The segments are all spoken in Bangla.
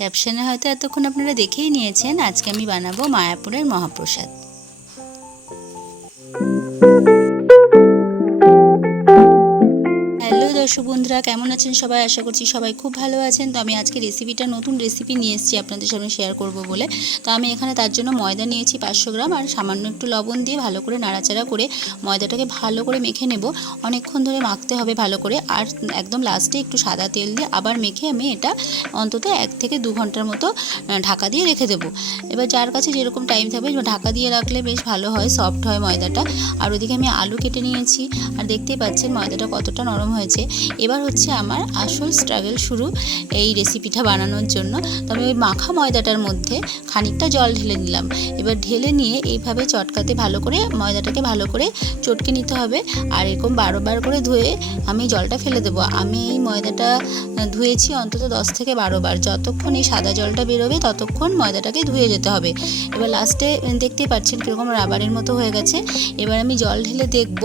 ক্যাপশনে হয়তো এতক্ষণ আপনারা দেখেই নিয়েছেন আজকে আমি বানাবো মায়াপুরের মহাপ্রসাদ। দর্শক বন্ধুরা, কেমন আছেন সবাই? আশা করছি সবাই খুব ভালো আছেন। তো আমি আজকে রেসিপিটা নতুন রেসিপি নিয়ে এসেছি আপনাদের সামনে শেয়ার করব বলে। তো আমি এখানে তার জন্য ময়দা নিয়েছি পাঁচশো গ্রাম আর সামান্য একটু লবণ দিয়ে ভালো করে নাড়াচাড়া করে ময়দাটাকে ভালো করে মেখে নেব। অনেকক্ষণ ধরে মাখতে হবে ভালো করে আর একদম লাস্টে একটু সাদা তেল দিয়ে আবার মেখে আমি এটা অন্তত এক থেকে দু ঘণ্টার মতো ঢাকা দিয়ে রেখে দেবো। এবার যার কাছে যেরকম টাইম থাকবে ঢাকা দিয়ে রাখলে বেশ ভালো হয় সফট হয় ময়দাটা। আর ওদিকে আমি আলু কেটে নিয়েছি। আর দেখতেই পাচ্ছেন ময়দাটা কতটা নরম হয়েছে। এবার হচ্ছে আমার আসল স্ট্রাগল শুরু এই রেসিপিটা বানানোর জন্য। তবে ওই মাখা ময়দাটার মধ্যে খানিকটা জল ঢেলে নিলাম। এবার ঢেলে নিয়ে এইভাবে চটকাতে ভালো করে, ময়দাটাকে ভালো করে চটকে নিতে হবে। আর এরকম বারোবার করে ধুয়ে আমি জলটা ফেলে দেবো। আমি এই ময়দাটা ধুয়েছি অন্তত দশ থেকে বারো বার। যতক্ষণ এই সাদা জলটা বেরোবে, ততক্ষণ ময়দাটাকে ধুয়ে যেতে হবে। এবার লাস্টে দেখতেই পাচ্ছেন কীরকম রাবারের মতো হয়ে গেছে। এবার আমি জল ঢেলে দেখব।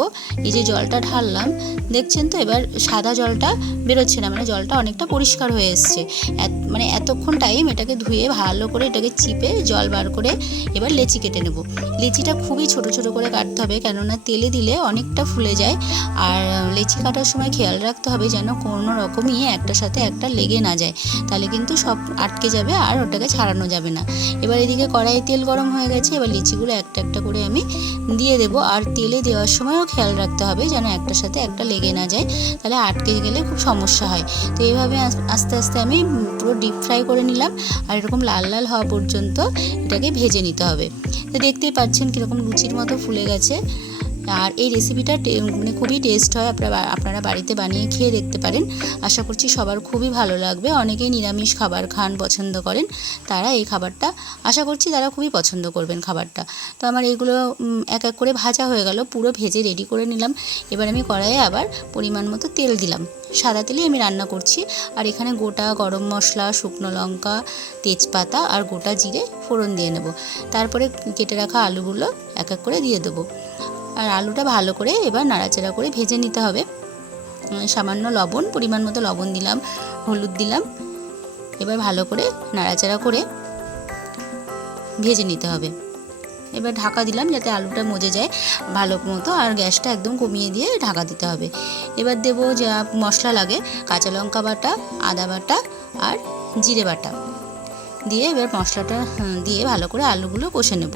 এই যে জলটা ঢাললাম, দেখছেন তো? এবার সাদা জলটা বেরোচ্ছে না মানে জলটা অনেকটা পরিষ্কার হয়ে এসছে। মানে এতক্ষণ টাইম এটাকে ধুয়ে ভালো করে এটাকে চিপে জল বার করে এবার লেচি কেটে নেব। লেচিটা খুবই ছোট ছোট করে কাটতে হবে, কেননা তেলে দিলে অনেকটা ফুলে যায়। আর লেচি কাটার সময় খেয়াল রাখতে হবে যেন কোনো রকমই একটার সাথে একটা লেগে না যায়। তাহলে কিন্তু সব আটকে যাবে আর ওটাকে ছাড়ানো যাবে না। এবার এদিকে কড়াইয়ে তেল গরম হয়ে গেছে, এবার লিচিগুলো একটা একটা করে আমি দিয়ে দেবো। আর তেলে দেওয়ার সময়ও খেয়াল রাখতে হবে যেন একটার সাথে একটা লেগে না যায়। তাহলে আটকে গেলে খুব সমস্যা হয়। তো এইভাবে আস্তে আস্তে আমি পুরো ডিপ ফ্রাই করে নিলাম আর এরকম লাল লাল হওয়া পর্যন্ত এটাকে ভেজে নিতে হবে। তো দেখতেই পাচ্ছেন কীরকম লুচির মতো ফুলে গেছে। আর এই রেসিপিটা মানে খুবই টেস্ট হয়, আপনারা আপনারা বাড়িতে বানিয়ে খেয়ে দেখতে পারেন। আশা করছি সবার খুবই ভালো লাগবে। অনেকেই নিরামিষ খাবার খান পছন্দ করেন, তারা এই খাবারটা, আশা করছি তারা খুবই পছন্দ করবেন খাবারটা। তো আমার এগুলো এক এক করে ভাজা হয়ে গেল, পুরো ভেজে রেডি করে নিলাম। এবার আমি কড়াইয়ে আবার পরিমাণ মতো তেল দিলাম। সাদা তেলেই আমি রান্না করছি। আর এখানে গোটা গরম মশলা, শুকনো লঙ্কা, তেজপাতা আর গোটা জিরে ফোড়ন দিয়ে নেব। তারপরে কেটে রাখা আলুগুলো এক এক করে দিয়ে দেবো। আর আলুটা ভালো করে এবার নাড়াচাড়া করে ভেজে নিতে হবে। সামান্য লবণ, পরিমাণ মতো লবণ দিলাম, হলুদ দিলাম। এবার ভালো করে নাড়াচাড়া করে ভেজে নিতে হবে। এবার ঢাকা দিলাম যাতে আলুটা মজে যায় ভালো মতো আর গ্যাসটা একদম কমিয়ে দিয়ে ঢাকা দিতে হবে। এবার দেবো যা মশলা লাগে, কাঁচা লঙ্কা বাটা, আদা বাটা আর জিরে বাটা। দিয়ে এবার মশলাটা দিয়ে ভালো করে আলুগুলো কষে নেব।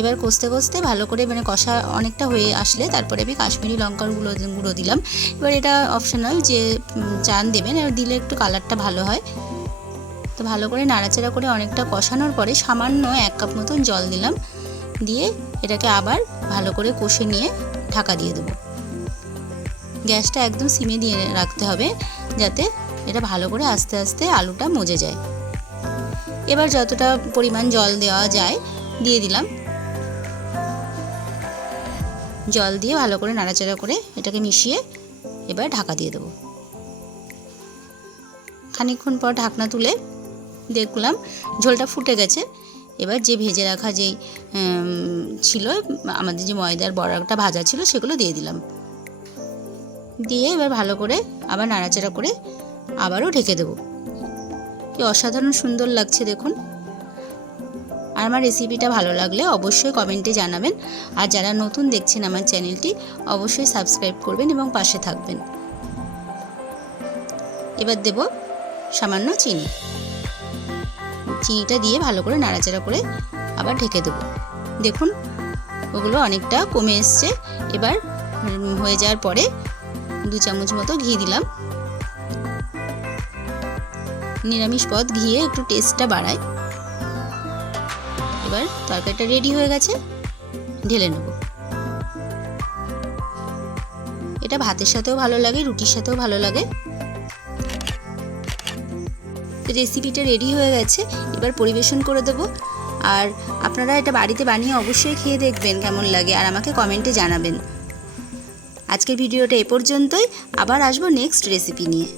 এবার কষতে কষতে ভালো করে মানে কষা অনেকটা হয়ে আসলে তারপরে আমি কাশ্মীরি লঙ্কার গুঁড়ো গুঁড়ো দিলাম। এবার এটা অপশনাল যে চান দেবেন এবার দিলে একটু কালারটা ভালো হয়। তো ভালো করে নাড়াচাড়া করে অনেকটা কষানোর পরে সামান্য এক কাপ মতন জল দিলাম। দিয়ে এটাকে আবার ভালো করে কষে নিয়ে ঢাকা দিয়ে দেবো। গ্যাসটা একদম সিমে দিয়ে রাখতে হবে যাতে এটা ভালো করে আস্তে আস্তে আলুটা মজে যায়। এবার যতটা পরিমাণ জল দেওয়া যায়, দিয়ে দিলাম। জল দিয়ে ভালো করে নাড়াচাড়া করে এটাকে মিশিয়ে এবার ঢাকা দিয়ে দেবো। খানিকক্ষণ পর ঢাকনা তুলে দেখলাম ঝোলটা ফুটে গেছে। এবার যে ভেজে রাখা যেই ছিল, আমাদের যে ময়দার বড়াটা ভাজা ছিল সেগুলো দিয়ে দিলাম। দিয়ে এবার ভালো করে আবার নাড়াচাড়া করে আবারও ঢেকে দেবো। কি অসাধারণ সুন্দর লাগছে দেখুন। আর আমার রেসিপিটা ভালো লাগলে অবশ্যই কমেন্টে জানাবেন। আর যারা নতুন দেখছেন আমার চ্যানেলটি অবশ্যই সাবস্ক্রাইব করবেন এবং পাশে থাকবেন। এবার দেব সামান্য চিনি। চিনিটা দিয়ে ভালো করে নাড়াচাড়া করে আবার ঢেকে দেবো। দেখুন, ওগুলো অনেকটা কমে এসছে। এবার হয়ে যাওয়ার পরে দু চামচ মতো ঘি দিলাম। নিরামিষ পদ ঘিয়ে একটু টেস্টটা বাড়ায়। এবার তরকারিটা রেডি হয়ে গেছে, ঢেলে নেব। এটা ভাতের সাথেও ভালো লাগে, রুটির সাথেও ভালো লাগে। রেসিপিটা রেডি হয়ে গেছে, এবার পরিবেশন করে দেবো। আর আপনারা এটা বাড়িতে বানিয়ে অবশ্যই খেয়ে দেখবেন কেমন লাগে, আর আমাকে কমেন্টে জানাবেন। আজকের ভিডিওটা এ পর্যন্তই, আবার আসব নেক্সট রেসিপি নিয়ে।